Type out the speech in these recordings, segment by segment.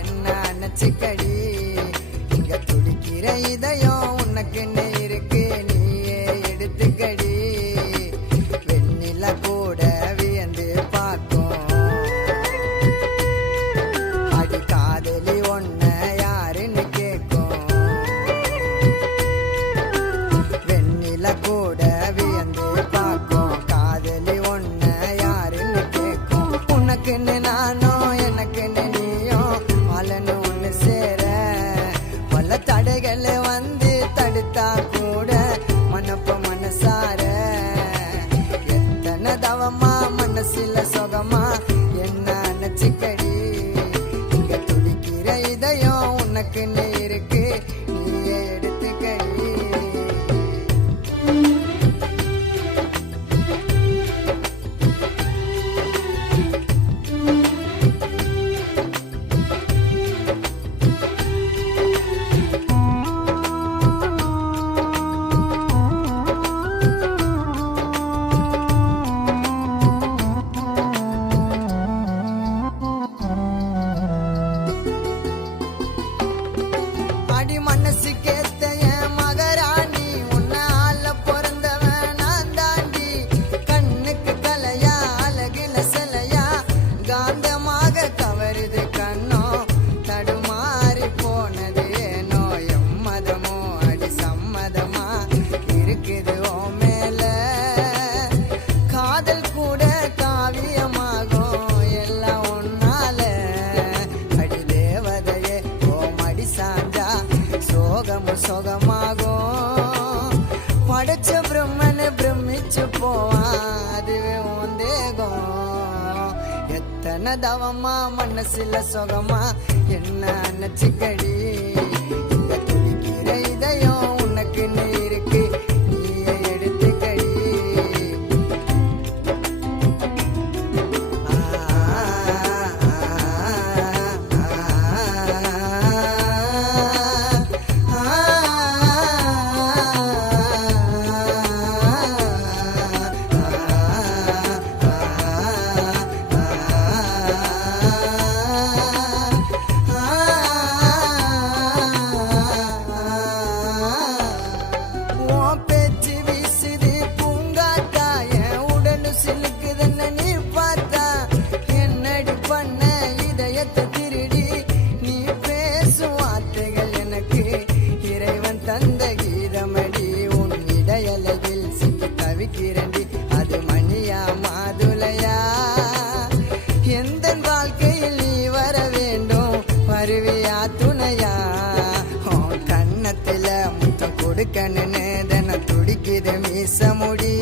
என்ன நினைச்சுக்கடி இங்க துடிக்கிற இதயம் உனக்குன்னு இருக்கு நீயே எடுத்துக்கடி வெண்ணில கூட வியந்து பார்க்கும் அடி காதலி ஒன்ன யாருன்னு கேட்கும் வெண்ணில கூட வியந்து பார்க்கும் காதலி ஒன்ன யாருன்னு கேட்கும் உனக்குன்னு நானும் எனக்குன்னு நீயும் பலனு ஒண்ணு சேர பல தடைகள் வந்து தடுத்தா கூட மனப்ப மனசார எத்தனை தவமா மனசுல சுகமா என்ன நினைச்சுக்கடி இங்க துடிக்கிற இதயம் உனக்குன்னு இருக்கு நீயே எடுத்துக்கடி அடி மனசு கேத்த என் மகராணி உன்ன ஆள பிறந்தவன் நான் தாண்டி கண்ணுக்கு கலையா அழகுல சிலையா காந்தமாக கவருது கண்ணோ தடுமாறி போனது ஏனோ எம்மதமோ அடி சம்மதமா இருக்குது ஓ மேல காதல் கூட காவியமாகும் எல்லாம் ஒன்னால அடி தேவதையே ஓ மடி சாஞ்சா சோகமும் சோகமாகும் படைச்ச பிரம்மனு பிரமிச்சு போவான் அதுவே உன் தேகம் எத்தனை தவமா மனசுல சுகமா என்ன நினைச்சுக்கடி இங்க துடிக்கிற இதயம் உனக்குன்னு இருக்கு நீயே எடுத்துக்கடி உன் பேச்சு வீசுது பூங்காத்தா என் உடனு சிலுக்குதுன்னு நீ பார்த்தா என்னடி பண்ண இதயத்தை திருடி நீ பேசும் வார்த்தைகள் எனக்கு இறைவன் தந்த கீதமடி உன் இடையலையில் சிக்கி தவிக்கிறண்டி அது மணியா மாதுளையா எந்த வாழ்க்கையில் நீ வர வேண்டும் வருவியா துணையா உன் கண்ணத்துல முத்தம் கொடுக்கணுன்னு தினம் துடிக்குது மீச முடி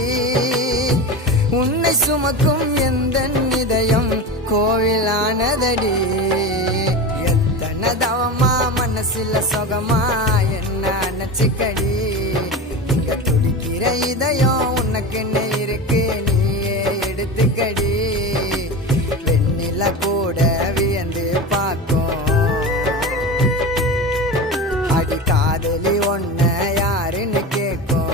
உன்னை சுமக்கும் எந்த இதயம் கோவிலானதடி எத்தனை தவமா மனசுல சுகமா என்ன நினைச்சுக்கடி இங்க துடிக்கிற இதயம் உனக்குன்னு இருக்கு நீயே எடுத்துக்கடி வெண்ணில கூட வியந்து பார்க்கும் அடி காதலி ஒன்ன யாருன்னு கேட்கும்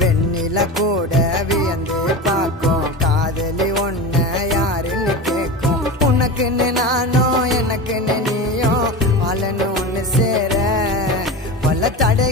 வெண்ணில கூட வியந்து பார்க்கும் காதலி ஒன்ன யாருன்னு கேட்கும் உனக்குன்னு நானும் எனக்குன்னு நீயும் பலனு ஒண்ணு சேர பல தடை